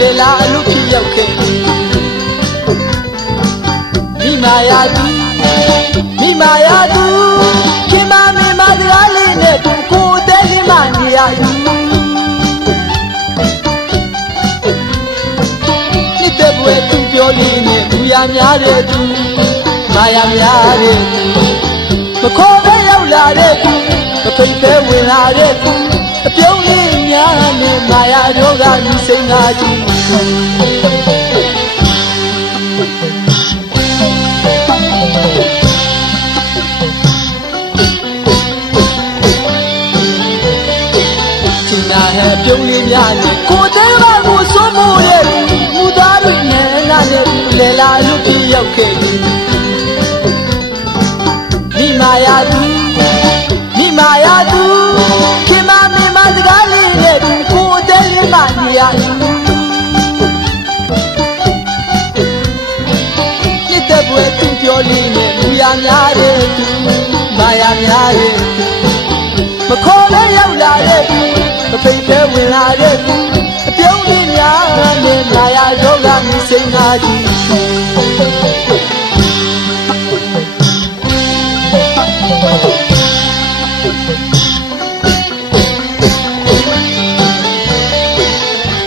လေလာအလူဖြစ်ရောက်ခဲ့မိမာယာသူမိမာယာသူခင်မမေမစကားလေးနဲ့ကိုကိုတဲ့ရင်မနေရယူနှစ်သက်ပွဲသူပြောရင်းနဲ့သူရများတဲ့သူမာယာများတဲ့သူမခေါ်ပဲရောက်လာတဲ့သူမဖိတ်ပဲဝင်လာတဲ့သူ တို့ကလူစိန်ကားကြီးချင်နာဟဲ့ပြုံးလေးများနဲ့ကိုယ်တဲပါကိုစိုးမိုးရဲ့မူသားတွေနဲ့နာနဲ့လေလာလူပြရောက်ခဲ့သည်မိမာယာသူမိမာယာသူ နဲ့လူရများတဲ့သူမာယာများတဲ့သူမခေါ်လဲရောက်လာတဲ့သူမဖိတ်ပဲဝင်လာတဲ့သူအပြုံးလေးများနဲ့လာရတော့ကမြစိန်သားကြီး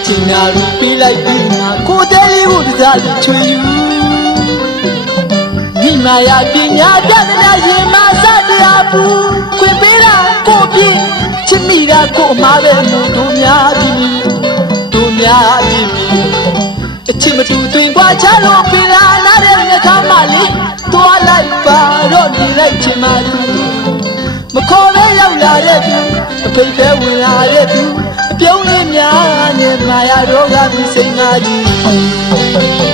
ကျင်နာလူပေးလိုက်ပြီးမှကိုယ်တဲလေးကိုတစားချွေယူ မိမာယာပညာပြတဲ့ရင်မစတရားဘူးခွင့်ပေးတာကိုပြည့်ချစ်မိတာကိုအမားပဲမို့တို့များပြီတို့များပြီအချစ်မတူတွင်ကွာချလို့ပင်လာနာတဲ့ငခါမလေးသွားလိုက်ပါတော့နေလိုက်ချင်မှသူမခေါ်လဲရောက်လာတဲ့သူအဖိတ်ပဲဝင်လာတဲ့သူအပြုံးလေးများနဲ့မာယာတော့ကမြစိန်သားကြီး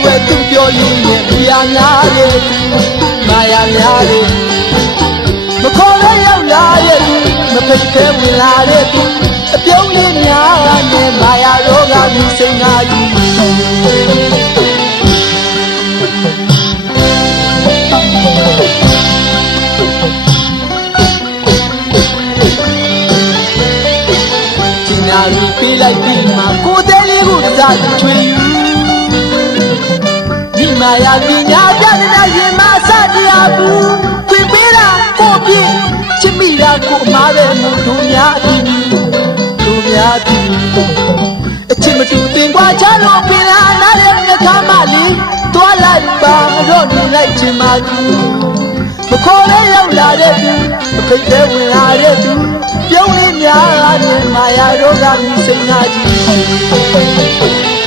ပွဲသူပြောရင်းနဲ့ပြာများရဲ့မာယာများရဲ့မခေါ်လဲရောက်လာရဲ့သူမဖိတ်ခဲဝင်လာတဲ့သူအပြုံးလေးများနဲ့မာယာရောဂါမြစိန်နာကြီးချင်နာရီပေးလိုက်ပြီးမှကိုယ်တဲလေးကိုစားချွေယူဒီ မာယာပညာပြတဲ့ရင်မစတရားဘူးခွင့်ပေးတာကိုပြည့်ချစ်မိတာကိုအမားပဲမို့တို့များအတီးတို့များအတီးအချစ်မတူတင်ကွာချလို့ပင်လာနားတဲ့ငါခါမလေးတွားလိုက်ပါမတော့နေလိုက်ချင်ပါသူမခေါ်လဲရောက်လာတဲ့သူမခိတ်သေးဝင်လာတဲ့သူပြုံးလေးများနဲ့မာယာတို့ကမြစိန်နာကြီး